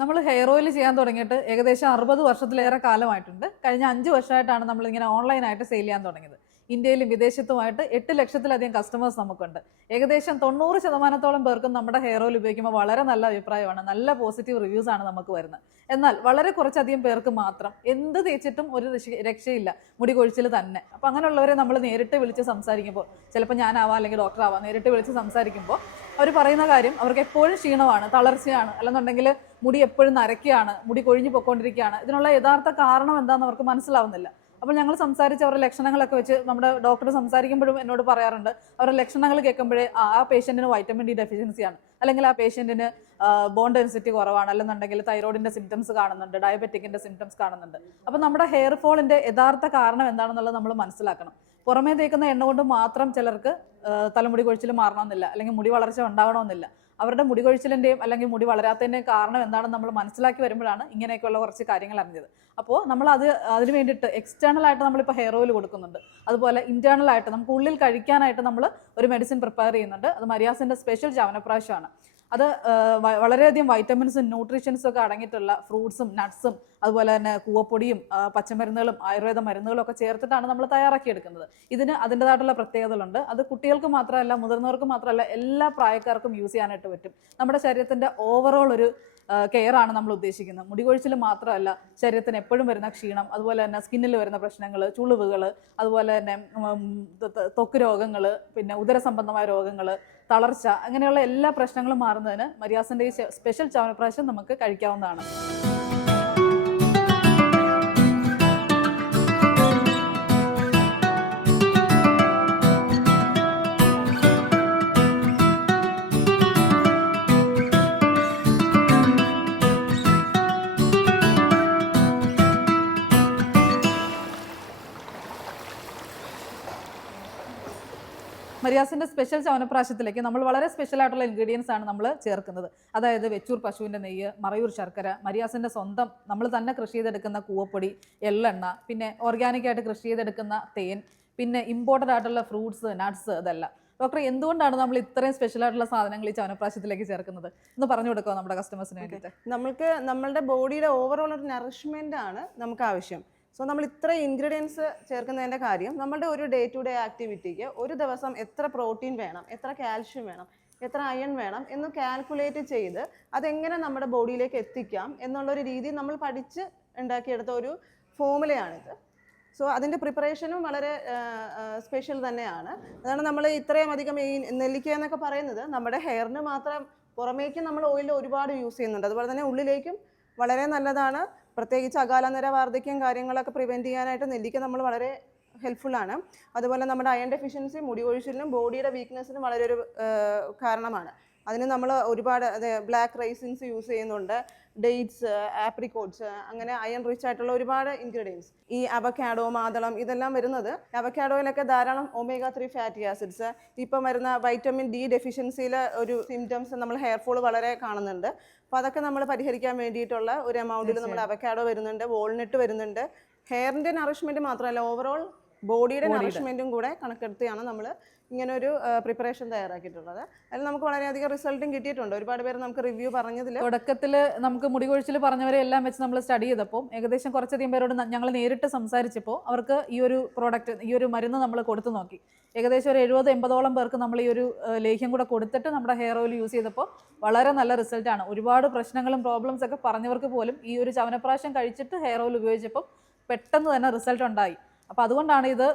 നമ്മൾ hair oil ചെയ്യാൻ തുടങ്ങിയിട്ട് ഏകദേശം അറുപത് വർഷത്തിലേറെ കാലമായിട്ടുണ്ട്. കഴിഞ്ഞ അഞ്ച് വർഷമായിട്ടാണ് നമ്മൾ ഇങ്ങനെ ഓൺലൈനായിട്ട് സെയിൽ ചെയ്യാൻ തുടങ്ങിയത്. ഇന്ത്യയിലും വിദേശത്തുമായിട്ട് എട്ട് ലക്ഷത്തിലധികം കസ്റ്റമേഴ്സ് നമുക്കുണ്ട്. ഏകദേശം തൊണ്ണൂറ് ശതമാനത്തോളം പേർക്കും നമ്മുടെ ഹെയർ ഓയിൽ ഉപയോഗിക്കുമ്പോൾ വളരെ നല്ല അഭിപ്രായമാണ്. നല്ല പോസിറ്റീവ് റിവ്യൂസ് ആണ് നമുക്ക് വരുന്നത്. എന്നാൽ വളരെ കുറച്ചധികം പേർക്ക് മാത്രം എന്ത് തേച്ചിട്ടും ഒരു രക്ഷയില്ല. മുടി കൊഴിച്ചിൽ തന്നെ. അപ്പം അങ്ങനെയുള്ളവരെ നമ്മൾ നേരിട്ട് വിളിച്ച് സംസാരിക്കുമ്പോൾ ചിലപ്പോൾ ഞാനാവാം അല്ലെങ്കിൽ ഡോക്ടർ ആവാം നേരിട്ട് വിളിച്ച് സംസാരിക്കുമ്പോൾ അവർ പറയുന്ന കാര്യം അവർക്ക് എപ്പോഴും ക്ഷീണമാണ് തളർച്ചയാണ്. അല്ലെന്നുണ്ടെങ്കിൽ മുടി എപ്പോഴും നരയ്ക്കുകയാണ് മുടി കൊഴിഞ്ഞു പൊക്കോണ്ടിരിക്കുകയാണ്. ഇതിനുള്ള യഥാർത്ഥ കാരണം എന്താണെന്ന് അവർക്ക് മനസ്സിലാവുന്നില്ല. അപ്പോൾ ഞങ്ങൾ സംസാരിച്ച് അവരുടെ ലക്ഷണങ്ങളൊക്കെ വെച്ച് നമ്മുടെ ഡോക്ടർ സംസാരിക്കുമ്പോഴും എന്നോട് പറയാറുണ്ട്. അവരുടെ ലക്ഷണങ്ങൾ കേൾക്കുമ്പോഴേ ആ പേഷ്യന്റിന് വൈറ്റമിൻ ഡി ഡെഫിഷ്യൻസിയാണ് അല്ലെങ്കിൽ ആ പേഷ്യന്റിന് ബോൺ ഡെൻസിറ്റി കുറവാണ്. അല്ലെന്നുണ്ടെങ്കിൽ തൈറോയിഡിന്റെ സിംറ്റംസ് കാണുന്നുണ്ട് ഡയബറ്റിക്കിന്റെ സിംറ്റംസ് കാണുന്നുണ്ട്. അപ്പോൾ നമ്മുടെ ഹെയർ ഫോളിന്റെ യഥാർത്ഥ കാരണം എന്താണെന്നുള്ളത് നമ്മൾ മനസ്സിലാക്കണം. പുറമേ തേക്കുന്ന എണ്ണ കൊണ്ട് മാത്രം ചിലർക്ക് തലമുടി കൊഴിച്ചിൽ മാറണമെന്നില്ല അല്ലെങ്കിൽ മുടി വളർച്ച ഉണ്ടാകണമെന്നില്ല. അവരുടെ മുടി കൊഴിച്ചിലിന്റെയും അല്ലെങ്കിൽ മുടി വളരാത്തതിന്റെയും കാരണം എന്താണെന്ന് നമ്മൾ മനസ്സിലാക്കി വരുമ്പോഴാണ് ഇങ്ങനെയൊക്കെയുള്ള കുറച്ച് കാര്യങ്ങൾ അറിഞ്ഞത്. അപ്പോൾ നമ്മൾ അത് അതിന് വേണ്ടിയിട്ട് എക്സ്റ്റേണൽ ആയിട്ട് നമ്മളിപ്പോൾ ഹെയർ ഓയിൽ കൊടുക്കുന്നുണ്ട്. അതുപോലെ ഇന്റേണൽ ആയിട്ട് നമുക്ക് ഉള്ളിൽ കഴിക്കാനായിട്ട് നമ്മൾ ഒരു മെഡിസിൻ പ്രിപ്പയർ ചെയ്യുന്നുണ്ട്. അത് മരിയാസിന്റെ സ്പെഷ്യൽ ചവനപ്രാശമാണ് അത് വളരെയധികം വൈറ്റമിൻസും ന്യൂട്രീഷ്യൻസും ഒക്കെ അടങ്ങിയിട്ടുള്ള ഫ്രൂട്ട്സും നട്ട്സും അതുപോലെ തന്നെ കൂവപ്പൊടിയും പച്ചമരുന്നുകളും ആയുർവേദ മരുന്നുകളും ഒക്കെ ചേർത്തിട്ടാണ് നമ്മൾ തയ്യാറാക്കിയെടുക്കുന്നത്. ഇതിന് അതിന്റെതായിട്ടുള്ള പ്രത്യേകതകളുണ്ട്. അത് കുട്ടികൾക്ക് മാത്രമല്ല മുതിർന്നവർക്ക് മാത്രമല്ല എല്ലാ പ്രായക്കാർക്കും യൂസ് ചെയ്യാനായിട്ട് പറ്റും. നമ്മുടെ ശരീരത്തിന്റെ ഓവറോൾ ഒരു കെയർ ആണ് നമ്മൾ ഉദ്ദേശിക്കുന്നത്. മുടി കൊഴിച്ചിൽ മാത്രമല്ല ശരീരത്തിന് എപ്പോഴും വരുന്ന ക്ഷീണം അതുപോലെ തന്നെ സ്കിന്നിൽ വരുന്ന പ്രശ്നങ്ങൾ ചുളിവുകൾ അതുപോലെ തന്നെ ഉം, ത- ത- ത്വക്ക് രോഗങ്ങൾ പിന്നെ ഉദര സംബന്ധമായ രോഗങ്ങൾ തളർച്ച അങ്ങനെയുള്ള എല്ലാ പ്രശ്നങ്ങളും മാറുന്നതിന് മരിയാസിന്റെ ഈ സ്പെഷ്യൽ ചവനപ്രാശം നമുക്ക് കഴിക്കാവുന്നതാണ്. മരിയാസിന്റെ സ്പെഷ്യൽ ചവനപ്രാശത്തിലേക്ക് നമ്മൾ വളരെ സ്പെഷ്യൽ ആയിട്ടുള്ള ഇൻഗ്രീഡിയൻസ് ആണ് നമ്മൾ ചേർക്കുന്നത്. അതായത് വെച്ചൂർ പശുവിന്റെ നെയ്യ് മറയൂർ ശർക്കര മരിയാസിന്റെ സ്വന്തം നമ്മൾ തന്നെ കൃഷി ചെയ്തെടുക്കുന്ന കൂവപ്പൊടി എള്ളെണ്ണ പിന്നെ ഓർഗാനിക് ആയിട്ട് കൃഷി ചെയ്തെടുക്കുന്ന തേൻ പിന്നെ ഇമ്പോർട്ടഡ് ആയിട്ടുള്ള ഫ്രൂട്ട്സ് നട്ട്സ് ഇതെല്ലാം. ഡോക്ടർ എന്തുകൊണ്ടാണ് നമ്മൾ ഇത്രയും സ്പെഷ്യൽ ആയിട്ടുള്ള സാധനങ്ങൾ ഈ ചവനപ്രാശത്തിലേക്ക് ചേർക്കുന്നത്? എന്ന് പറഞ്ഞു കൊടുക്കുക നമ്മുടെ കസ്റ്റമേഴ്സിന് വേണ്ടിയിട്ട്. നമ്മൾക്ക് നമ്മളുടെ ബോഡിയുടെ ഓവറോൾ ഒരു നറിഷ്മെന്റ് ആണ് നമുക്ക് ആവശ്യം. സോ നമ്മൾ ഇത്ര ഇൻഗ്രീഡിയൻസ് ചേർക്കുന്നതിന്റെ കാര്യം നമ്മുടെ ഒരു ഡേ ടു ഡേ ആക്ടിവിറ്റിക്ക് ഒരു ദിവസം എത്ര പ്രോട്ടീൻ വേണം എത്ര കാൽഷ്യം വേണം എത്ര അയൺ വേണം എന്ന് കാൽക്കുലേറ്റ് ചെയ്ത് അതെങ്ങനെ നമ്മുടെ ബോഡിയിലേക്ക് എത്തിക്കാം എന്നുള്ളൊരു രീതി നമ്മൾ പഠിച്ച് ഉണ്ടാക്കിയെടുത്ത ഒരു ഫോമുലയാണിത് സോ അതിന്റെ പ്രിപ്പറേഷനും വളരെ സ്പെഷ്യൽ തന്നെയാണ്. അതാണ് നമ്മൾ ഇത്രയും അധികം ഈ നെല്ലിക്ക എന്നൊക്കെ പറയുന്നത് നമ്മുടെ ഹെയറിന് മാത്രം പുറമേക്കും നമ്മൾ ഓയിൽ ഒരുപാട് യൂസ് ചെയ്യുന്നുണ്ട്. അതുപോലെ തന്നെ ഉള്ളിലേക്കും വളരെ നല്ലതാണ്. പ്രത്യേകിച്ച് അകാലനിര വാർദ്ധക്യം കാര്യങ്ങളൊക്കെ പ്രിവെന്റ് ചെയ്യാനായിട്ട് നെല്ലിക്ക നമ്മൾ വളരെ ഹെൽപ്ഫുള്ളാണ് അതുപോലെ നമ്മുടെ അയൺ ഡെഫിഷ്യൻസി മുടി കൊഴിച്ചിലിനും ബോഡിയുടെ വീക്ക്നെസ്സിനും വളരെ ഒരു കാരണമാണ്. അതിന് നമ്മൾ ഒരുപാട് ബ്ലാക്ക് റൈസിൻസ് യൂസ് ചെയ്യുന്നുണ്ട്. ഡേറ്റ്സ് ആപ്രിക്കോട്ട്സ് അങ്ങനെ അയൺ റിച്ച് ആയിട്ടുള്ള ഒരുപാട് ഇൻഗ്രീഡിയൻസ് ഈ അവക്കാഡോ മാതളം ഇതെല്ലാം വരുന്നത് അവക്കാഡോയിലൊക്കെ ധാരാളം ഒമേഗ ത്രീ ഫാറ്റി ആസിഡ്സ് ഇപ്പം വരുന്ന വൈറ്റമിൻ ഡി ഡെഫിഷ്യൻസിയിലെ ഒരു സിംറ്റംസ് നമ്മൾ ഹെയർ ഫോൾ വളരെ കാണുന്നുണ്ട്. അപ്പോൾ അതൊക്കെ നമ്മൾ പരിഹരിക്കാൻ വേണ്ടിയിട്ടുള്ള ഒരു എമൗണ്ടിൽ നമ്മൾ അവക്കാഡോ വരുന്നുണ്ട് വാൾനട്ട് വരുന്നുണ്ട്. ഹെയറിന്റെ നറിഷ്മെന്റ് മാത്രമല്ല ഓവറോൾ ബോഡിയുടെ നറിഷ്മെന്റും കൂടെ കണക്കെടുത്തിയാണ് നമ്മൾ ഇങ്ങനെ ഒരു പ്രിപ്പറേഷൻ തയ്യാറാക്കിയിട്ടുള്ളത്. അതിൽ നമുക്ക് വളരെയധികം റിസൾട്ടും കിട്ടിയിട്ടുണ്ട്. ഒരുപാട് പേര് നമുക്ക് റിവ്യൂ പറഞ്ഞതിൽ തുടക്കത്തിൽ നമുക്ക് മുടി കൊഴിച്ചിൽ പറഞ്ഞവരെ എല്ലാം വെച്ച് നമ്മൾ സ്റ്റഡി ചെയ്തപ്പോൾ ഏകദേശം കുറച്ചധികം പേരോട് ഞങ്ങൾ നേരിട്ട് സംസാരിച്ചപ്പോൾ അവർക്ക് ഈ ഒരു പ്രോഡക്റ്റ് ഈ ഒരു മരുന്ന് നമ്മൾ കൊടുത്തു നോക്കി. ഏകദേശം ഒരു എഴുപത് എൺപതോളം പേർക്ക് നമ്മൾ ഈ ഒരു ലേഹ്യം കൂടെ കൊടുത്തിട്ട് നമ്മുടെ ഹെയർ ഓയിൽ യൂസ് ചെയ്തപ്പോൾ വളരെ നല്ല റിസൾട്ടാണ് ഒരുപാട് പ്രശ്നങ്ങളും പ്രോബ്ലംസ് ഒക്കെ പറഞ്ഞവർക്ക് പോലും ഈ ഒരു ചവനപ്രാശം കഴിച്ചിട്ട് ഹെയർ ഓയിൽ ഉപയോഗിച്ചപ്പോൾ പെട്ടെന്ന് തന്നെ റിസൾട്ട് ഉണ്ടായി. അപ്പോൾ അതുകൊണ്ടാണ് ഇത്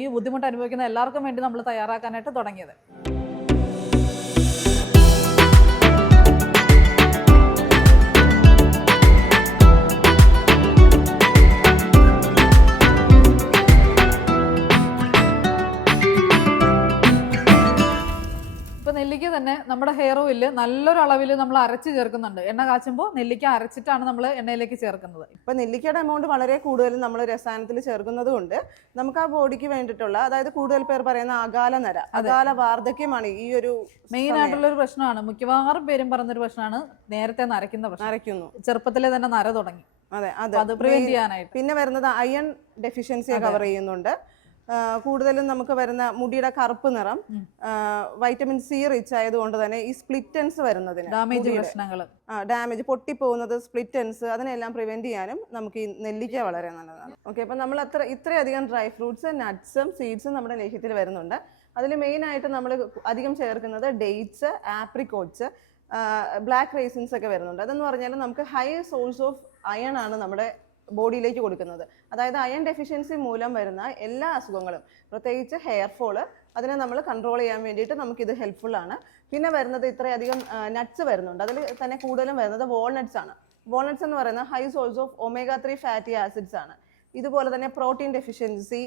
ഈ ബുദ്ധിമുട്ട് അനുഭവിക്കുന്ന എല്ലാവർക്കും വേണ്ടി നമ്മൾ തയ്യാറാക്കാനായിട്ട് തുടങ്ങിയത്. നമ്മുടെ ഹെയർ ഓയിൽ നല്ലൊരു അളവിൽ നമ്മൾ അരച്ച് ചേർക്കുന്നുണ്ട്. എണ്ണ കാച്ചുമ്പോൾ നെല്ലിക്ക അരച്ചിട്ടാണ് നമ്മൾ എണ്ണയിലേക്ക് ചേർക്കുന്നത്. ഇപ്പം നെല്ലിക്കയുടെ എമൗണ്ട് വളരെ കൂടുതൽ നമ്മൾ രസായനത്തിൽ ചേർക്കുന്നത് കൊണ്ട് നമുക്ക് ആ ബോഡിക്ക് വേണ്ടിയിട്ടുള്ള അതായത് കൂടുതൽ പേർ പറയുന്ന അകാല നര അകാല വാർദ്ധക്യമാണ് ഈ ഒരു മെയിൻ ആയിട്ടുള്ള ഒരു പ്രശ്നമാണ്. മിക്കവാറും പേരും പറഞ്ഞൊരു പ്രശ്നമാണ് നേരത്തെ നരയ്ക്കുന്ന പ്രശ്നം. നരയ്ക്കുന്നു. ചെറുപ്പത്തിലെ തന്നെ നര തുടങ്ങി. അതെ അത് അതെ പ്രിവെന്റ് ചെയ്യാനായിട്ട്. പിന്നെ വരുന്നത് അയൺ ഡെഫിഷ്യൻസിയെ കവർ ചെയ്യുന്നുണ്ട്. കൂടുതലും നമുക്ക് വരുന്ന മുടിയുടെ കറുപ്പ് നിറം വൈറ്റമിൻ സി റിച്ച് ആയതുകൊണ്ട് തന്നെ ഈ സ്പ്ലിറ്റൻസ് വരുന്നതിന് ഡാമേജ് പ്രശ്നങ്ങൾ ഡാമേജ് പൊട്ടിപ്പോകുന്നത് സ്പ്ലിറ്റൻസ് അതിനെല്ലാം പ്രിവെന്റ് ചെയ്യാനും നമുക്ക് ഈ നെല്ലിക്ക വളരെ നല്ലതാണ്. ഓക്കെ അപ്പം നമ്മൾ അത്ര ഇത്രയധികം ഡ്രൈ ഫ്രൂട്ട്സ് നട്ട്സും സീഡ്സും നമ്മുടെ ലേഹ്യത്തിൽ വരുന്നുണ്ട്. അതിൽ മെയിൻ ആയിട്ട് നമ്മൾ അധികം ചേർക്കുന്നത് ഡേറ്റ്സ് ആപ്രിക്കോട്ട്സ് ബ്ലാക്ക് റേസിൻസ് ഒക്കെ വരുന്നുണ്ട്. അതെന്ന് പറഞ്ഞാൽ നമുക്ക് ഹൈ സോഴ്സ് ഓഫ് അയൺ ആണ് നമ്മുടെ ബോഡിയിലേക്ക് കൊടുക്കുന്നത്. അതായത് അയൺ ഡെഫിഷ്യൻസി മൂലം വരുന്ന എല്ലാ അസുഖങ്ങളും പ്രത്യേകിച്ച് ഹെയർ ഫോൾ അതിനെ നമ്മൾ കൺട്രോൾ ചെയ്യാൻ വേണ്ടിയിട്ട് നമുക്കിത് ഹെൽപ്ഫുൾ ആണ്. പിന്നെ വരുന്നത് ഇത്രയധികം നട്ട്സ് വരുന്നുണ്ട്. അതിൽ തന്നെ കൂടുതലും വരുന്നത് വാൾനട്ട്സ് ആണ്. വാൾനട്ട്സ് എന്ന് പറയുന്നത് high source of omega three fatty acids ആണ്. ഇതുപോലെ തന്നെ പ്രോട്ടീൻ ഡെഫിഷ്യൻസി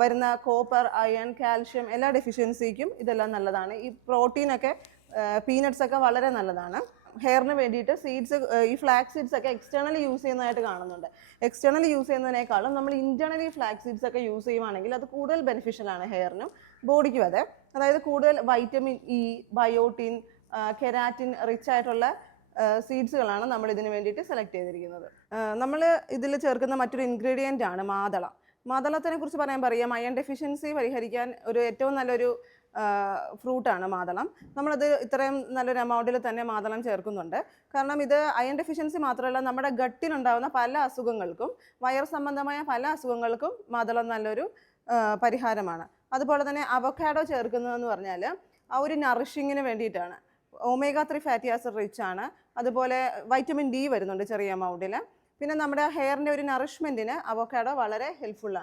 വരുന്ന കോപ്പർ അയൺ കാൽഷ്യം എല്ലാ ഡെഫിഷ്യൻസിക്കും ഇതെല്ലാം നല്ലതാണ്. ഈ പ്രോട്ടീനൊക്കെ പീനട്സ് ഒക്കെ വളരെ നല്ലതാണ്. ഹെയറിന് വേണ്ടിയിട്ട് സീഡ്സ് ഈ ഫ്ലാക്സ് സീഡ്സ് ഒക്കെ എക്സ്റ്റേണലി യൂസ് ചെയ്യുന്നതായിട്ട് കാണുന്നുണ്ട്. എക്സ്റ്റേണലി യൂസ് ചെയ്യുന്നതിനേക്കാളും നമ്മൾ ഇന്റേണലി ഫ്ലാക്സ് സീഡ്സ് ഒക്കെ യൂസ് ചെയ്യുവാണെങ്കിൽ അത് കൂടുതൽ ബെനിഫിഷ്യൽ ആണ് ഹെയറിനും ബോഡിക്കും അതെ. അതായത് കൂടുതൽ vitamin E biotin keratin rich ആയിട്ടുള്ള സീഡ്സുകളാണ് നമ്മൾ ഇതിന് വേണ്ടിയിട്ട് സെലക്ട് ചെയ്തിരിക്കുന്നത്. നമ്മൾ ഇതിൽ ചേർക്കുന്ന മറ്റൊരു ഇൻഗ്രീഡിയന്റ് ആണ് മാതള. മാതളത്തിനെ കുറിച്ച് പറയാൻ പറയാം അയൺ ഡെഫിഷ്യൻസി പരിഹരിക്കാൻ ഒരു ഏറ്റവും നല്ലൊരു ഫ്രൂട്ടാണ് മാതളം. നമ്മളത് ഇത്രയും നല്ലൊരു എമൗണ്ടിൽ തന്നെ മാതളം ചേർക്കുന്നുണ്ട്. കാരണം ഇത് അയൺ ഡെഫിഷ്യൻസി മാത്രമല്ല നമ്മുടെ ഗട്ടിലുണ്ടാകുന്ന പല അസുഖങ്ങൾക്കും വയർ സംബന്ധമായ പല അസുഖങ്ങൾക്കും മാതളം നല്ലൊരു പരിഹാരമാണ്. അതുപോലെ തന്നെ അവക്കാഡോ ചേർക്കുന്നതെന്ന് പറഞ്ഞാൽ ആ ഒരു നറിഷിങ്ങിന് വേണ്ടിയിട്ടാണ്. Omega three fatty acid rich ആണ്. അതുപോലെ വൈറ്റമിൻ ഡി വരുന്നുണ്ട് ചെറിയ എമൗണ്ടിൽ പിന്നെ നമ്മുടെ ഹെയറിന്റെ ഒരു നറിഷ്മെന്റിന് അവക്കാഡോ വളരെ ഹെൽപ്ഫുൾ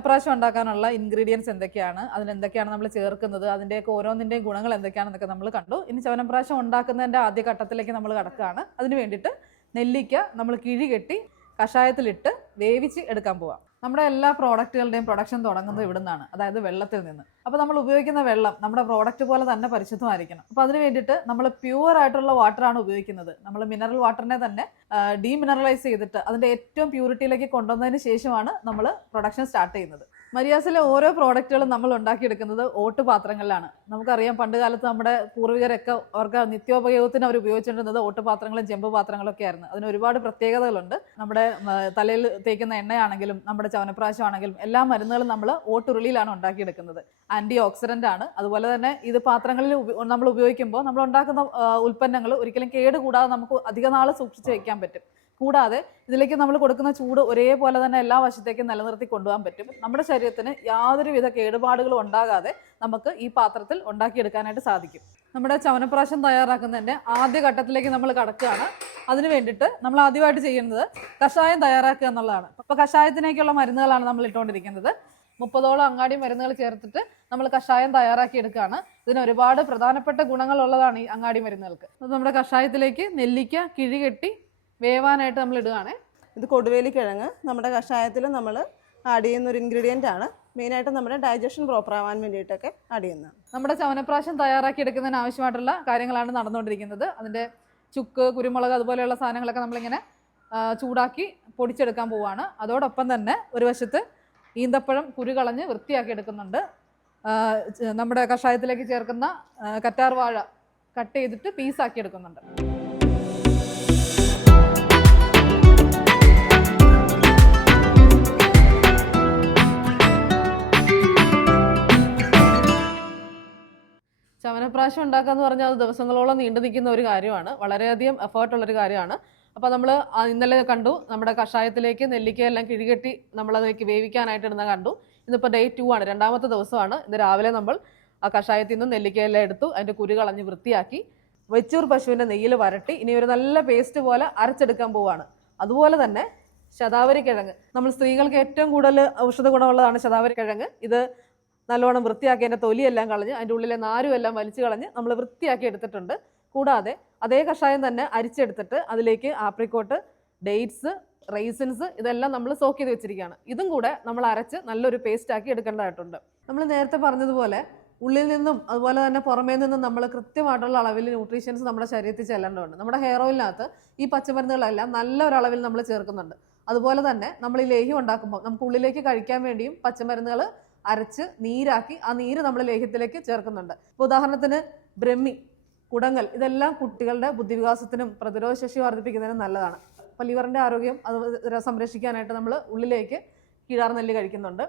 ചവനപ്രാശം ഉണ്ടാക്കാനുള്ള ഇൻഗ്രീഡിയൻസ് എന്തൊക്കെയാണ്? അതിന് എന്തൊക്കെയാണ് നമ്മൾ ചേർക്കുന്നത്? അതിന്റെയൊക്കെ ഓരോന്നിന്റെയും ഗുണങ്ങൾ എന്തൊക്കെയാണെന്നൊക്കെ നമ്മൾ കണ്ടു. ഇനി ചവനപ്രാശം ഉണ്ടാക്കുന്നതിന്റെ ആദ്യ ഘട്ടത്തിലേക്ക് നമ്മൾ കടക്കുകയാണ്. അതിന് വേണ്ടിയിട്ട് നെല്ലിക്ക നമ്മൾ കിഴി കെട്ടി കഷായത്തിലിട്ട് വേവിച്ച് എടുക്കാൻ പോവാം. നമ്മുടെ എല്ലാ പ്രോഡക്റ്റുകളുടെയും പ്രൊഡക്ഷൻ തുടങ്ങുന്നത് ഇവിടെ നിന്നാണ് അതായത് വെള്ളത്തിൽ നിന്ന്. അപ്പോൾ നമ്മൾ ഉപയോഗിക്കുന്ന വെള്ളം നമ്മുടെ പ്രോഡക്റ്റ് പോലെ തന്നെ പരിശുദ്ധമായിരിക്കണം. അപ്പോൾ അതിന് വേണ്ടിയിട്ട് നമ്മൾ പ്യുവർ ആയിട്ടുള്ള വാട്ടറാണ് ഉപയോഗിക്കുന്നത്. നമ്മൾ മിനറൽ വാട്ടറിനെ തന്നെ ഡീമിനറലൈസ് ചെയ്തിട്ട് അതിന്റെ ഏറ്റവും പ്യൂരിറ്റിയിലേക്ക് കൊണ്ടുവന്നതിന് ശേഷമാണ് നമ്മൾ പ്രൊഡക്ഷൻ സ്റ്റാർട്ട് ചെയ്യുന്നത്. മരിയാസിലെ ഓരോ പ്രോഡക്റ്റുകളും നമ്മൾ ഉണ്ടാക്കിയെടുക്കുന്നത് ഓട്ട് പാത്രങ്ങളിലാണ് നമുക്കറിയാം പണ്ട് കാലത്ത് നമ്മുടെ പൂർവികരൊക്കെ അവർക്ക് നിത്യോപയോഗത്തിന് അവർ ഉപയോഗിച്ചിരുന്നത് ഓട്ട് പാത്രങ്ങളും ചെമ്പ് പാത്രങ്ങളും ഒക്കെ ആയിരുന്നു. അതിന് ഒരുപാട് പ്രത്യേകതകളുണ്ട്. നമ്മുടെ തലയിൽ തേക്കുന്ന എണ്ണയാണെങ്കിലും നമ്മുടെ ചവനപ്രാശമാണെങ്കിലും എല്ലാ മരുന്നുകളും നമ്മൾ ഓട്ടുരുളിയിലാണ് ഉണ്ടാക്കിയെടുക്കുന്നത്. ആന്റി ഓക്സിഡന്റ് ആണ്. അതുപോലെ തന്നെ ഇത് പാത്രങ്ങളിൽ നമ്മൾ ഉപയോഗിക്കുമ്പോൾ നമ്മൾ ഉണ്ടാക്കുന്ന ഉൽപ്പന്നങ്ങൾ ഒരിക്കലും കേട് കൂടാതെ നമുക്ക് അധിക നാൾ സൂക്ഷിച്ച് വെക്കാൻ പറ്റും. കൂടാതെ ഇതിലേക്ക് നമ്മൾ കൊടുക്കുന്ന ചൂട് ഒരേപോലെ തന്നെ എല്ലാ വശത്തേക്കും നിലനിർത്തി കൊണ്ടുപോകാൻ പറ്റും. നമ്മുടെ ശരീരത്തിന് യാതൊരുവിധ കേടുപാടുകളും ഉണ്ടാകാതെ നമുക്ക് ഈ പാത്രത്തിൽ ഉണ്ടാക്കിയെടുക്കാനായിട്ട് സാധിക്കും. നമ്മുടെ ചവനപ്രാശം തയ്യാറാക്കുന്നതിന്റെ ആദ്യ ഘട്ടത്തിലേക്ക് നമ്മൾ കടക്കുകയാണ്. അതിന് വേണ്ടിയിട്ട് നമ്മൾ ആദ്യമായിട്ട് ചെയ്യുന്നത് കഷായം തയ്യാറാക്കുക എന്നുള്ളതാണ്. അപ്പോൾ കഷായത്തിനേക്കുള്ള മരുന്നുകളാണ് നമ്മൾ ഇട്ടുകൊണ്ടിരിക്കുന്നത്. മുപ്പതോളം അങ്ങാടി മരുന്നുകൾ ചേർത്തിട്ട് നമ്മൾ കഷായം തയ്യാറാക്കി എടുക്കുകയാണ്. ഇതിന് ഒരുപാട് പ്രധാനപ്പെട്ട ഗുണങ്ങളുള്ളതാണ് ഈ അങ്ങാടി മരുന്നുകൾക്ക്. നമ്മുടെ കഷായത്തിലേക്ക് നെല്ലിക്ക കിഴികെട്ടി വേവാനായിട്ട് നമ്മൾ ഇടുകയാണേ ഇത് കൊടുവേലി കിഴങ്ങ്. നമ്മുടെ കഷായത്തിൽ നമ്മൾ ആഡ് ചെയ്യുന്ന ഒരു ഇൻഗ്രീഡിയന്റ് ആണ്. മെയിനായിട്ട് നമ്മുടെ ഡൈജഷൻ പ്രോപ്പർ ആവാൻ വേണ്ടിയിട്ടൊക്കെ ആഡ് ചെയ്യുന്നത് നമ്മുടെ ചവനപ്രാശം തയ്യാറാക്കി എടുക്കുന്നതിന് ആവശ്യമായിട്ടുള്ള കാര്യങ്ങളാണ് നടന്നുകൊണ്ടിരിക്കുന്നത്. അതിന്റെ ചുക്ക് കുരുമുളക് അതുപോലെയുള്ള സാധനങ്ങളൊക്കെ നമ്മളിങ്ങനെ ചൂടാക്കി പൊടിച്ചെടുക്കാൻ പോവുകയാണ് അതോടൊപ്പം തന്നെ ഒരു വശത്ത് ഈന്തപ്പഴം കുരു കളഞ്ഞ് വൃത്തിയാക്കി എടുക്കുന്നുണ്ട്. നമ്മുടെ കഷായത്തിലേക്ക് ചേർക്കുന്ന കറ്റാർവാഴ കറ്റാർ വാഴ കട്ട് ചെയ്തിട്ട് പീസാക്കി എടുക്കുന്നുണ്ട്. ചവനപ്രാശം ഉണ്ടാക്കുക എന്ന് പറഞ്ഞാൽ അത് ദിവസങ്ങളോളം നീണ്ടു നിൽക്കുന്ന ഒരു കാര്യമാണ്. വളരെയധികം എഫേർട്ട് ഉള്ളൊരു കാര്യമാണ്. അപ്പോൾ നമ്മൾ ഇന്നലെ കണ്ടു. നമ്മുടെ കഷായത്തിലേക്ക് നെല്ലിക്ക എല്ലാം കിഴികെട്ടി നമ്മളതിലേക്ക് വേവിക്കാനായിട്ട് ഇടുന്ന കണ്ടു. ഇന്നിപ്പോൾ ഡേ ടു ആണ്. രണ്ടാമത്തെ ദിവസമാണ്. ഇന്ന് രാവിലെ നമ്മൾ ആ കഷായത്തിൽ നിന്ന് നെല്ലിക്കയെല്ലാം എടുത്തു. അതിന്റെ കുരു കളഞ്ഞ് വൃത്തിയാക്കി. വെച്ചൂർ പശുവിന്റെ നെയ്യിൽ വരട്ടി. ഇനി ഒരു നല്ല പേസ്റ്റ് പോലെ അരച്ചെടുക്കാൻ പോവാണ്. അതുപോലെ തന്നെ ശതാവരി കിഴങ്ങ്. നമ്മൾ സ്ത്രീകൾക്ക് ഏറ്റവും കൂടുതൽ ഔഷധ ഗുണമുള്ളതാണ് ശതാവരി കിഴങ്ങ്. ഇത് നല്ലോണം വൃത്തിയാക്കി അതിന്റെ തൊലിയെല്ലാം കളഞ്ഞ് അതിന്റെ ഉള്ളിലെ നാരും എല്ലാം വലിച്ചു കളഞ്ഞ് നമ്മൾ വൃത്തിയാക്കി എടുത്തിട്ടുണ്ട്. കൂടാതെ അതേ കഷായം തന്നെ അരിച്ചെടുത്തിട്ട് അതിലേക്ക് ആപ്രിക്കോട്ട് ഡേറ്റ്സ് റൈസിൻസ് ഇതെല്ലാം നമ്മൾ സോക്ക് ചെയ്ത് വെച്ചിരിക്കുകയാണ്. ഇതും കൂടെ നമ്മൾ അരച്ച് നല്ലൊരു പേസ്റ്റ് ആക്കി എടുക്കേണ്ടതായിട്ടുണ്ട്. നമ്മൾ നേരത്തെ പറഞ്ഞതുപോലെ ഉള്ളിൽ നിന്നും അതുപോലെ തന്നെ പുറമേ നിന്നും നമ്മൾ കൃത്യമായിട്ടുള്ള അളവിൽ ന്യൂട്രീഷ്യൻസ് നമ്മുടെ ശരീരത്തിൽ ചെല്ലേണ്ടതുണ്ട്. നമ്മുടെ ഹെയർ ഓയിലിനകത്ത് ഈ പച്ചമരുന്നുകളെല്ലാം നല്ല ഒരളവിൽ നമ്മൾ ചേർക്കുന്നുണ്ട്. അതുപോലെ തന്നെ നമ്മൾ ഈ ലേഹ്യം ഉണ്ടാക്കുമ്പോൾ നമുക്ക് ഉള്ളിലേക്ക് കഴിക്കാൻ വേണ്ടിയും പച്ചമരുന്നുകൾ അരച്ച് നീരാക്കി ആ നീര് നമ്മൾ ലേഹ്യത്തിലേക്ക് ചേർക്കുന്നുണ്ട്. ഇപ്പോൾ ഉദാഹരണത്തിന് ബ്രഹ്മി കുടങ്ങൽ ഇതെല്ലാം കുട്ടികളുടെ ബുദ്ധിവികാസത്തിനും പ്രതിരോധശേഷി വർദ്ധിപ്പിക്കുന്നതിനും നല്ലതാണ്. അപ്പോൾ ലിവറിന്റെ ആരോഗ്യം അത് സംരക്ഷിക്കാനായിട്ട് നമ്മൾ ഉള്ളിലേക്ക് കീഴാർനെല്ലി കഴിക്കുന്നുണ്ട്.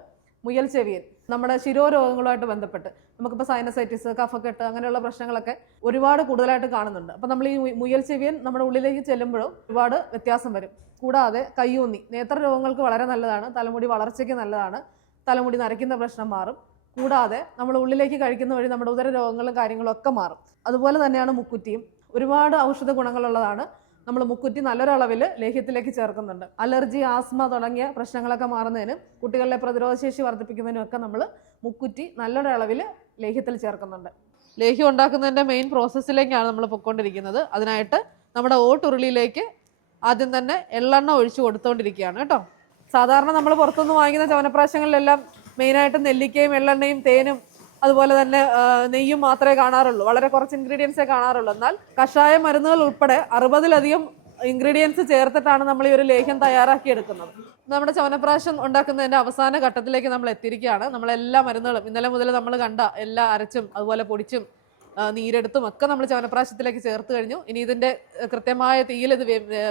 മുയൽ ചെവിയൻ നമ്മുടെ ശിരോരോഗങ്ങളുമായിട്ട് ബന്ധപ്പെട്ട് നമുക്കിപ്പോൾ സൈനസൈറ്റിസ് കഫക്കെട്ട് അങ്ങനെയുള്ള പ്രശ്നങ്ങളൊക്കെ ഒരുപാട് കൂടുതലായിട്ട് കാണുന്നുണ്ട്. അപ്പോൾ നമ്മൾ ഈ മുയൽ ചെവിയൻ നമ്മുടെ ഉള്ളിലേക്ക് ചെല്ലുമ്പോഴും ഒരുപാട് വ്യത്യാസം വരും. കൂടാതെ കയ്യൂന്നി നേത്ര രോഗങ്ങൾക്ക് വളരെ നല്ലതാണ്. തലമുടി വളർച്ചയ്ക്ക് നല്ലതാണ്. തലമുടി നരയ്ക്കുന്ന പ്രശ്നം മാറും. കൂടാതെ നമ്മൾ ഉള്ളിലേക്ക് കഴിക്കുന്ന വഴി നമ്മുടെ ഉദര രോഗങ്ങളും കാര്യങ്ങളും ഒക്കെ മാറും. അതുപോലെ തന്നെയാണ് മുക്കുറ്റിയും. ഒരുപാട് ഔഷധ ഗുണങ്ങളുള്ളതാണ്. നമ്മൾ മുക്കുറ്റി നല്ലൊരളവിൽ ലേഹ്യത്തിലേക്ക് ചേർക്കുന്നുണ്ട്. അലർജി ആസ്മ തുടങ്ങിയ പ്രശ്നങ്ങളൊക്കെ മാറുന്നതിനും കുട്ടികളിലെ പ്രതിരോധശേഷി വർദ്ധിപ്പിക്കുന്നതിനും ഒക്കെ നമ്മൾ മുക്കുറ്റി നല്ലൊരളവിൽ ലേഹ്യത്തിൽ ചേർക്കുന്നുണ്ട്. ലേഹ്യം ഉണ്ടാക്കുന്നതിന്റെ മെയിൻ പ്രോസസ്സിലേക്കാണ് നമ്മൾ പൊയ്ക്കൊണ്ടിരിക്കുന്നത്. അതിനായിട്ട് നമ്മുടെ ഓട്ടുരുളിയിലേക്ക് ആദ്യം തന്നെ എള്ളെണ്ണ ഒഴിച്ചു കൊടുത്തുകൊണ്ടിരിക്കുകയാണ് കേട്ടോ. സാധാരണ നമ്മൾ പുറത്തുനിന്ന് വാങ്ങിക്കുന്ന ചവനപ്രാശങ്ങളിലെല്ലാം മെയിനായിട്ട് നെല്ലിക്കയും എള്ളെണ്ണയും തേനും അതുപോലെ തന്നെ നെയ്യും മാത്രമേ കാണാറുള്ളൂ. വളരെ കുറച്ച് ഇൻഗ്രീഡിയൻസേ കാണാറുള്ളൂ. എന്നാൽ കഷായ മരുന്നുകൾ ഉൾപ്പെടെ അറുപതിലധികം ഇൻഗ്രീഡിയൻസ് ചേർത്തിട്ടാണ് നമ്മൾ ഈ ഒരു ലേഹ്യം തയ്യാറാക്കിയെടുക്കുന്നത്. നമ്മുടെ ചവനപ്രാശം ഉണ്ടാക്കുന്നതിന്റെ അവസാന ഘട്ടത്തിലേക്ക് നമ്മൾ എത്തിയിരിക്കുകയാണ്. നമ്മളെല്ലാ മരുന്നുകളും ഇന്നലെ മുതൽ നമ്മൾ കണ്ട എല്ലാ അരച്ചും അതുപോലെ പൊടിച്ചും നീരെടുത്തും ഒക്കെ നമ്മൾ ചവനപ്രാശത്തിലേക്ക് ചേർത്ത് കഴിഞ്ഞു. ഇനി ഇതിന്റെ കൃത്യമായ തീയിൽ ഇത്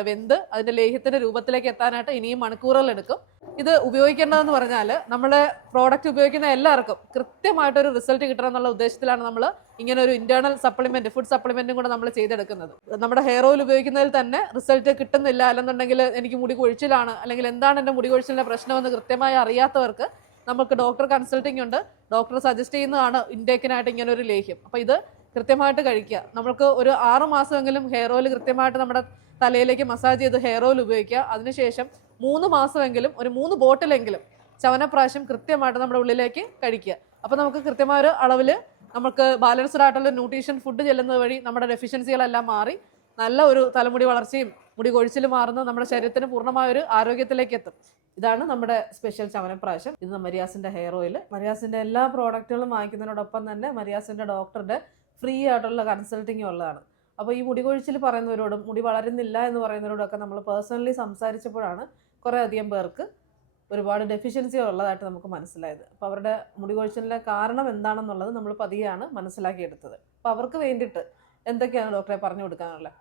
വെന്ത് അതിന്റെ ലേഹ്യത്തിന്റെ രൂപത്തിലേക്ക് എത്താനായിട്ട് ഇനിയും മണിക്കൂറുകൾ എടുക്കും. ഇത് ഉപയോഗിക്കേണ്ടതെന്ന് പറഞ്ഞാൽ നമ്മുടെ പ്രോഡക്റ്റ് ഉപയോഗിക്കുന്ന എല്ലാവർക്കും കൃത്യമായിട്ടൊരു റിസൾട്ട് കിട്ടണം എന്നുള്ള ഉദ്ദേശത്തിലാണ് നമ്മൾ ഇങ്ങനെ ഒരു ഇന്റേണൽ സപ്ലിമെന്റ് ഫുഡ് സപ്ലിമെന്റും കൂടെ നമ്മൾ ചെയ്തെടുക്കുന്നത്. നമ്മുടെ ഹെയർ ഓയിൽ ഉപയോഗിക്കുന്നതിൽ തന്നെ റിസൾട്ട് കിട്ടുന്നില്ല അല്ലെന്നുണ്ടെങ്കിൽ എനിക്ക് മുടി കൊഴിച്ചിലാണ് അല്ലെങ്കിൽ എന്താണ് എന്റെ മുടി കൊഴിച്ചിലിന്റെ പ്രശ്നമെന്ന് കൃത്യമായി അറിയാത്തവർക്ക് നമുക്ക് ഡോക്ടർ കൺസൾട്ടിംഗ് ഉണ്ട്. ഡോക്ടർ സജസ്റ്റ് ചെയ്യുന്നതാണ് ഇൻടേക്കിനായിട്ട് ഇങ്ങനെ ഒരു ലേഹ്യം. അപ്പോൾ ഇത് കൃത്യമായിട്ട് കഴിക്കുക. നമ്മൾക്ക് ഒരു ആറ് മാസമെങ്കിലും ഹെയർ ഓയിൽ കൃത്യമായിട്ട് നമ്മുടെ തലയിലേക്ക് മസാജ് ചെയ്ത് ഹെയർ ഓയിൽ ഉപയോഗിക്കുക. അതിനുശേഷം മൂന്ന് മാസമെങ്കിലും ഒരു മൂന്ന് ബോട്ടിലെങ്കിലും ചവനപ്രാശം കൃത്യമായിട്ട് നമ്മുടെ ഉള്ളിലേക്ക് കഴിക്കുക. അപ്പോൾ നമുക്ക് കൃത്യമായ ഒരു അളവിൽ നമുക്ക് ബാലൻസ്ഡ് ആയിട്ടുള്ള ന്യൂട്രീഷൻ ഫുഡ് ചെല്ലുന്നത് വഴി നമ്മുടെ ഡെഫിഷ്യൻസികളെല്ലാം മാറി നല്ല ഒരു തലമുടി വളർച്ചയും മുടി കൊഴിച്ചിൽ മാറുന്ന നമ്മുടെ ശരീരത്തിന് പൂർണമായ ഒരു ആരോഗ്യത്തിലേക്ക് എത്തും. ഇതാണ് നമ്മുടെ സ്പെഷ്യൽ ചവനപ്രാശം ഇത് മരിയാസിന്റെ ഹെയർ ഓയിൽ മരിയാസിന്റെ എല്ലാ പ്രോഡക്റ്റുകളും വാങ്ങിക്കുന്നതിനോടൊപ്പം തന്നെ മരിയാസിന്റെ ഡോക്ടറുടെ ഫ്രീ ആയിട്ടുള്ള കൺസൾട്ടിങ്ങും ഉള്ളതാണ്. അപ്പോൾ ഈ മുടി കൊഴിച്ചിൽ പറയുന്നവരോടും മുടി വളരുന്നില്ല എന്ന് പറയുന്നവരോടൊക്കെ നമ്മൾ പേഴ്സണലി സംസാരിച്ചപ്പോഴാണ് കുറേ അധികം പേർക്ക് ഒരുപാട് ഡെഫിഷ്യൻസികൾ ഉള്ളതായിട്ട് നമുക്ക് മനസ്സിലായത്. അപ്പോൾ അവരുടെ മുടി കൊഴിച്ചിലിന്റെ കാരണം എന്താണെന്നുള്ളത് നമ്മൾ പതിയാണ് മനസ്സിലാക്കിയെടുത്തത്. അപ്പോൾ അവർക്ക് വേണ്ടിയിട്ട് എന്തൊക്കെയാണ് ഡോക്ടറെ പറഞ്ഞു കൊടുക്കാനുള്ളത്?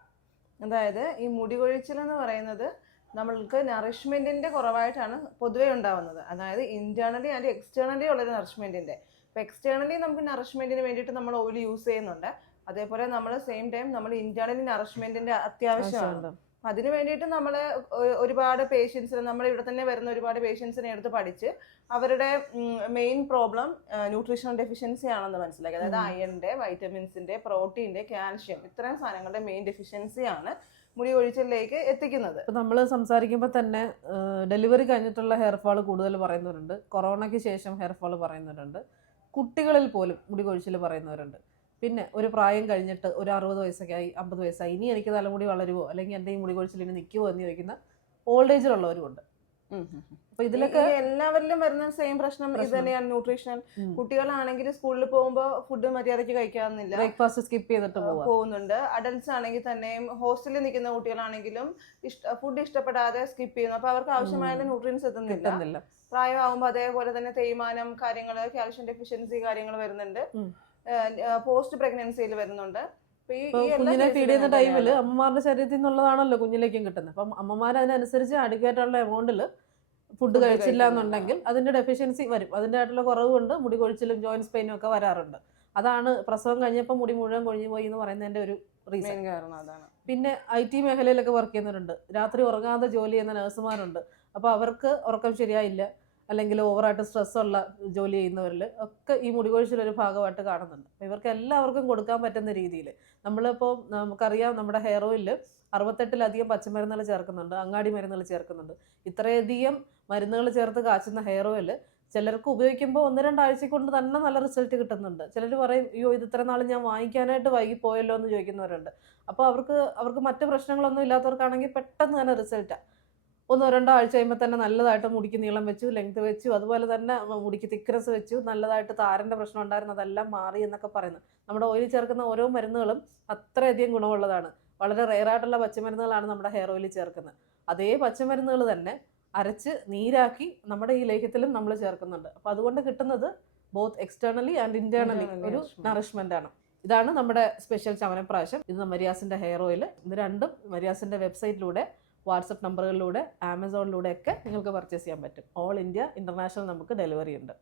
അതായത് ഈ മുടി കൊഴിച്ചിൽ എന്ന് പറയുന്നത് നമ്മൾക്ക് നറിഷ്മെന്റിന്റെ കുറവായിട്ടാണ് പൊതുവെ ഉണ്ടാവുന്നത്. അതായത് ഇന്റേണലി ആൻഡ് എക്സ്റ്റേണലി ഉള്ളൊരു നറിഷ്മെന്റിന്റെ ഇപ്പൊ എക്സ്റ്റേണലി നമുക്ക് നറിഷ്മെന്റിന് വേണ്ടിയിട്ട് നമ്മൾ ഓയിൽ യൂസ് ചെയ്യുന്നുണ്ട്. അതേപോലെ നമ്മൾ സെയിം ടൈം നമ്മൾ ഇന്റേണലി നറിഷ്മെന്റിന്റെ അത്യാവശ്യമാണ്. അതിന് വേണ്ടിയിട്ട് നമ്മൾ ഒരുപാട് പേഷ്യൻസിനെ നമ്മൾ ഇവിടെ തന്നെ വരുന്ന ഒരുപാട് പേഷ്യൻസിനെ എടുത്ത് പഠിച്ച് അവരുടെ മെയിൻ പ്രോബ്ലം ന്യൂട്രീഷണൽ ഡെഫിഷ്യൻസി ആണെന്ന് മനസ്സിലാക്കി. അതായത് അയണിന്റെ അയണിന്റെ വൈറ്റമിൻസിന്റെ പ്രോട്ടീന്റെ കാൽഷ്യം ഇത്രയും സാധനങ്ങളുടെ മെയിൻ ഡെഫിഷ്യൻസി ആണ്. മുടി ഒഴിച്ചിലേക്ക് എത്തിക്കുന്നത്. ഇപ്പം നമ്മൾ സംസാരിക്കുമ്പോൾ തന്നെ ഡെലിവറി കഴിഞ്ഞിട്ടുള്ള ഹെയർ ഫാൾ കൂടുതൽ പറയുന്നവരുണ്ട്. കൊറോണയ്ക്ക് ശേഷം ഹെയർ ഫാൾ പറയുന്നവരുണ്ട്. കുട്ടികളിൽ പോലും മുടി കൊഴിച്ചിൽ പറയുന്നവരുണ്ട്. പിന്നെ ഒരു പ്രായം കഴിഞ്ഞിട്ട് ഒരു അറുപത് വയസ്സൊക്കെ ആയി അമ്പത് വയസ്സായി ഇനി എനിക്ക് തലമുടി വളരുമോ അല്ലെങ്കിൽ എന്റെ ഈ മുടി കൊഴിച്ചിൽ ഇനി നിൽക്കുമോ എന്ന് ചോദിക്കുന്ന ഓൾഡ് ഏജിലുള്ളവരും ഉണ്ട് അപ്പോൾ ഇതിലൊക്കെ എല്ലാവരിലും വരുന്ന സെയിം പ്രശ്നം ഇത്. തന്നെയാണ് ന്യൂട്രീഷൻ കുട്ടികളാണെങ്കിൽ സ്കൂളിൽ പോകുമ്പോൾ ഫുഡ് മര്യാദയ്ക്ക് കഴിക്കാവുന്നില്ല. ബ്രേക്ക്ഫാസ്റ്റ് സ്കിപ്പ് ചെയ്തിട്ട് പോകുന്നുണ്ട്. അഡൽട്സ് ആണെങ്കിൽ തന്നെയും ഹോസ്റ്റലിൽ നിൽക്കുന്ന കുട്ടികളാണെങ്കിലും ഫുഡ് ഇഷ്ടപ്പെടാതെ സ്കിപ്പ് ചെയ്യുന്നു. അപ്പൊ അവർക്ക് ആവശ്യമായ ന്യൂട്രീൻസ് ന്യൂട്രിയൻസ് എത്തുന്നില്ല പ്രായമാകുമ്പോൾ അതേപോലെ തന്നെ തേയ്മാനം കാര്യങ്ങൾ കാൽഷ്യം ഡെഫിഷ്യൻസി കാര്യങ്ങൾ വരുന്നുണ്ട്. പോസ്റ്റ് പ്രഗ്നൻസിയിൽ വരുന്നുണ്ട്. കുഞ്ഞിനെ ഫീഡ് ചെയ്യുന്ന ടൈമിൽ അമ്മമാരുടെ ശരീരത്തിൽ നിന്നുള്ളതാണല്ലോ കുഞ്ഞിലേക്കും കിട്ടുന്നത്. അപ്പം അമ്മമാർ അതിനനുസരിച്ച് അടുക്കായിട്ടുള്ള എമൗണ്ടിൽ ഫുഡ് കഴിച്ചില്ല. എന്നുണ്ടെങ്കിൽ അതിന്റെ ഡെഫിഷ്യൻസി വരും. അതിന്റെ ആയിട്ടുള്ള കുറവ് കൊണ്ട് മുടി കൊഴിച്ചിലും ജോയിൻസ് പെയിനും ഒക്കെ വരാറുണ്ട്. അതാണ് പ്രസവം കഴിഞ്ഞപ്പോൾ മുടി മുഴുവൻ കൊഴിഞ്ഞു പോയി എന്ന് പറയുന്നതിന്റെ ഒരു റീസൺ കാരണം അതാണ്. പിന്നെ ഐ ടി മേഖലയിലൊക്കെ വർക്ക് ചെയ്യുന്നവരുണ്ട്. രാത്രി ഉറങ്ങാതെ ജോലി ചെയ്യുന്ന നഴ്സുമാരുണ്ട് അപ്പോൾ അവർക്ക് ഉറക്കം ശരിയായില്ല. അല്ലെങ്കിൽ ഓവറായിട്ട് സ്ട്രെസ്സുള്ള ജോലി ചെയ്യുന്നവരിൽ ഒക്കെ ഈ മുടി കൊഴിച്ചിൽ ഒരു ഭാഗമായിട്ട് കാണുന്നുണ്ട്. അപ്പോൾ ഇവർക്ക് എല്ലാവർക്കും കൊടുക്കാൻ പറ്റുന്ന രീതിയിൽ നമ്മളിപ്പോൾ നമുക്കറിയാം നമ്മുടെ ഹെയർ ഓയിലിൽ അറുപത്തെട്ടിലധികം പച്ചമരുന്നുകൾ ചേർക്കുന്നുണ്ട് അങ്ങാടി മരുന്നുകൾ ചേർക്കുന്നുണ്ട്. ഇത്രയധികം മരുന്നുകൾ ചേർത്ത് കാച്ചുന്ന ഹെയർ ഓയിൽ ചിലർക്ക് ഉപയോഗിക്കുമ്പോൾ ഒന്ന് രണ്ടാഴ്ച കൊണ്ട് തന്നെ നല്ല റിസൾട്ട് കിട്ടുന്നുണ്ട്. ചിലർ പറയും അയ്യോ ഇത് ഇത്ര നാൾ ഞാൻ വാങ്ങിക്കാനായിട്ട് വൈകിപ്പോയല്ലോ എന്ന് ചോദിക്കുന്നവരുണ്ട്. അപ്പോൾ അവർക്ക് അവർക്ക് മറ്റു പ്രശ്നങ്ങളൊന്നും ഇല്ലാത്തവർക്കാണെങ്കിൽ പെട്ടെന്ന് തന്നെ റിസൾട്ടാണ് ഒന്നോ രണ്ടോ ആഴ്ച കഴിയുമ്പോൾ തന്നെ നല്ലതായിട്ട് മുടിക്ക് നീളം വെച്ചു ലെങ്ത് വെച്ചു അതുപോലെ തന്നെ മുടിക്ക് തിക്നസ് വെച്ചു നല്ലതായിട്ട് താരന്റെ പ്രശ്നം ഉണ്ടായിരുന്നു അതെല്ലാം മാറി എന്നൊക്കെ പറയുന്നു. നമ്മുടെ ഓയിൽ ചേർക്കുന്ന ഓരോ മരുന്നുകളും അത്രയധികം ഗുണമുള്ളതാണ്. വളരെ റെയറായിട്ടുള്ള പച്ചമരുന്നുകളാണ് നമ്മുടെ ഹെയർ ഓയിൽ ചേർക്കുന്നത്. അതേ പച്ചമരുന്നുകൾ തന്നെ അരച്ച് നീരാക്കി നമ്മുടെ ഈ ലേഹ്യത്തിലും നമ്മൾ ചേർക്കുന്നുണ്ട്. അപ്പം അതുകൊണ്ട് കിട്ടുന്നത് ബോത്ത് എക്സ്റ്റേണലി ആൻഡ് ഇന്റേണലി ഒരു നറിഷ്മെന്റ് ആണ്. ഇതാണ് നമ്മുടെ സ്പെഷ്യൽ ചവനപ്രാശം ഇത് മരിയാസിന്റെ ഹെയർ ഓയിൽ ഇത് രണ്ടും മരിയാസിന്റെ വെബ്സൈറ്റിലൂടെ വാട്സപ്പ് നമ്പറുകളിലൂടെ ആമസോണിലൂടെയൊക്കെ നിങ്ങൾക്ക് പർച്ചേസ് ചെയ്യാൻ പറ്റും. ഓൾ ഇന്ത്യ ഇന്റർനാഷണൽ നമുക്ക് ഡെലിവറി ഉണ്ട്.